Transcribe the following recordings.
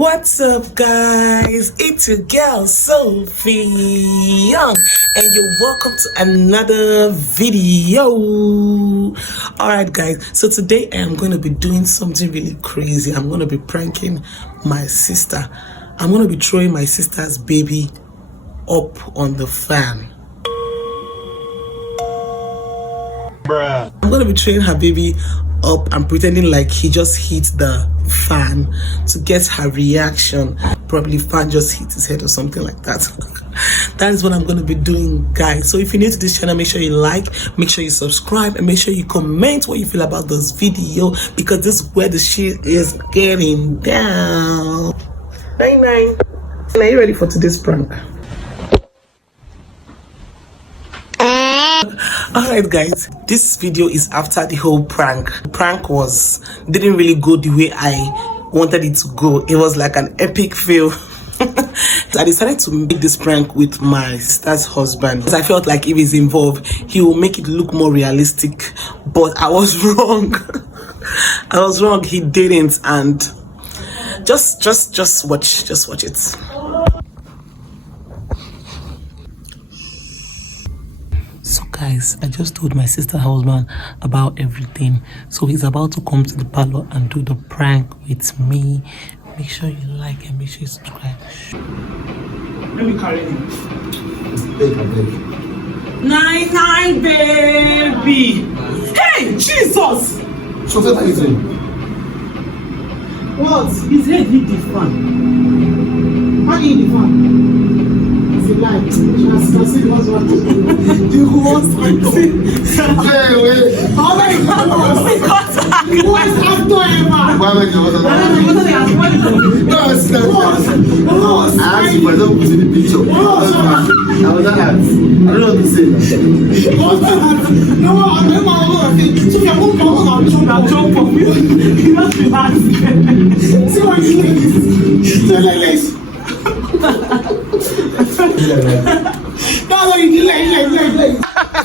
What's up, guys? It's your girl Sophie Young, and you're welcome to another video. All right, guys, so today I am going to be doing something really crazy. I'm going to be pranking my sister. I'm going to be throwing my sister's baby up on the fan. Bruh. I'm going to be throwing her baby up and pretending like he just hit the fan to get her reaction. Probably fan just hit his head or something like that. That is what I'm going to be doing, guys. So if you're new to this channel, make sure you like, make sure you subscribe, and make sure you comment what you feel about this video, because this is where the shit is getting down. 99. Are you ready for today's prank? Alright, guys, this video is after the whole prank. The prank didn't really go the way I wanted it to go. It was like an epic fail. So I decided to make this prank with my sister's husband, because I felt like if he's involved, he will make it look more realistic. But I was wrong. I was wrong. He didn't, and just watch it. So guys, I just told my sister husband about everything, so he's about to come to the parlor and do the prank with me. Make sure you like and make sure you subscribe. Let me carry him. Nine, baby. Hey, Jesus! So what are you doing? What? His head hit the fan. Why hit the fan? It's a lie. You want something? How many cameras? You want actor ever? Why would you want to? No, it's not. I asked you, but don't put in the picture. I was not asked. I don't know what to say. No, I'm not going to say. So you're going to jump on me. You must be mad. See what you think? Say like this. That's what you did, like.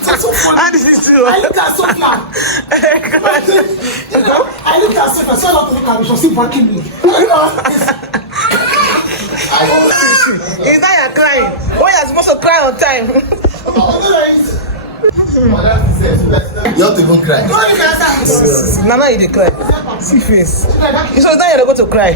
That's so funny. How did you do? I looked at Sophia. I looked at Sophia, so I don't look at me, she was still backing me. Is that you're crying? Why you're supposed to cry on time? You have to even cry. Nana, you dey cry. See face. So now you're going to cry.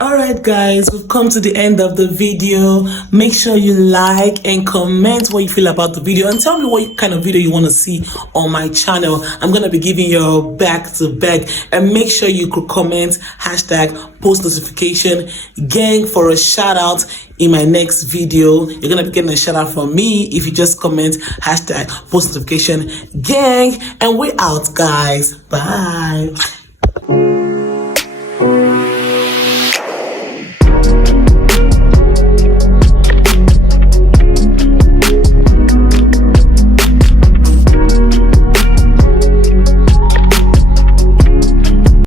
Alright, guys, we've come to the end of the video. Make sure you like and comment what you feel about the video, and tell me what kind of video you want to see on my channel. I'm going to be giving you back to back, and make sure you could comment hashtag post notification gang for a shout out in my next video. You're going to be getting a shout out from me if you just comment hashtag post notification gang, and we're out, guys. Bye.